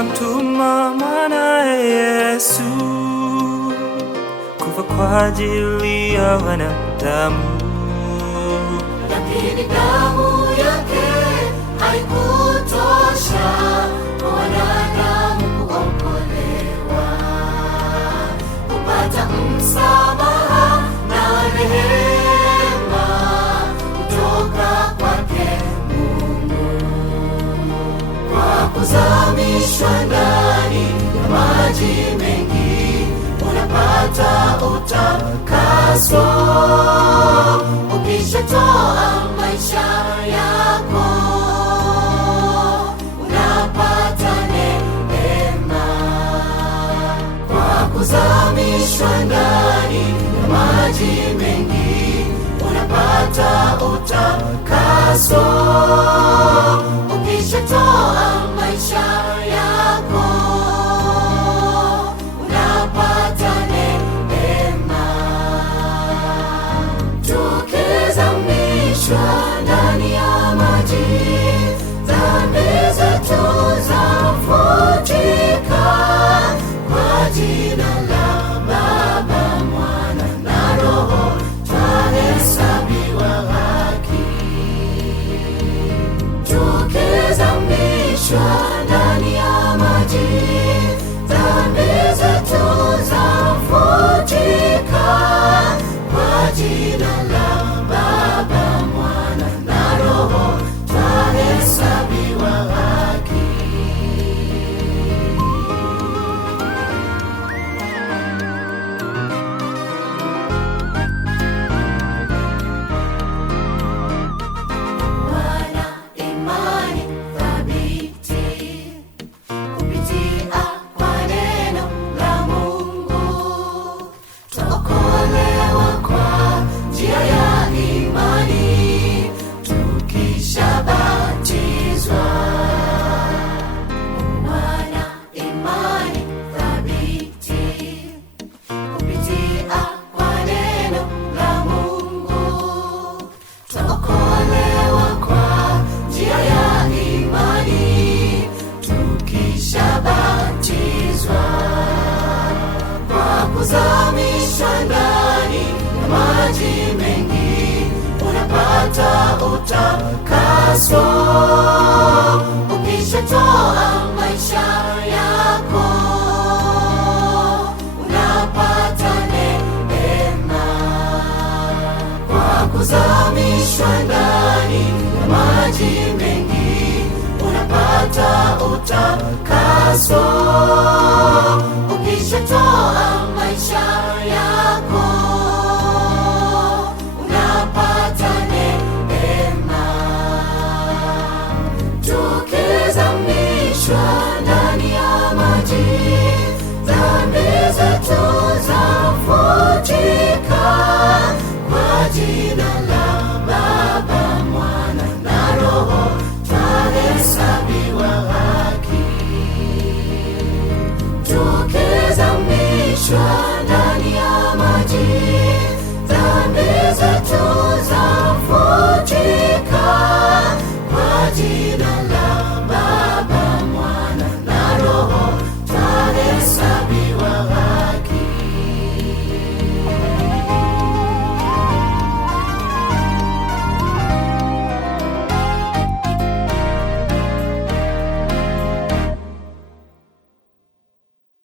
akamtuma mwanae Yesu kufa kwa ajili ya wanadamu. Lakini damu yake haikutosha kwa wanadamu kuokolewa, kupata msamaha na rehema kutoka kwake Mungu. Kwa kuzamishwa ndani ya maji mengi unapata utakaso. Ukishatoa maisha yako unapata neema. Kwa kuzamishwa ndani ya maji mengi unapata utakaso. Ukishatoa maisha yako unapata neema. Tukizamishwa ndani ya maji, dhambi zetu zafutika. Kwa jina la Baba, Mwana na Roho twahesabiwa haki. Tukizamishwa ndani ya maji, dhambi zetu zafutika. Kwa jina la Baba, Mwana na Roho twahesabiwa haki. Wana imani thabiti kupitia kwa neno la Mungu, twaokolewa kwa njia ya imani tukishabatizwa. Wana imani thabiti kupitia kwa neno la Mungu, twaokolewa kwa njia ya imani tukishabatizwa. Kwa kuzamishwa ndani ya maji mengi unapata utakaso. Ukishatoa maisha yako unapata neema. Kwa kuzamishwa ndani ya maji mengi unapata utakaso. Ukishatoa maisha yako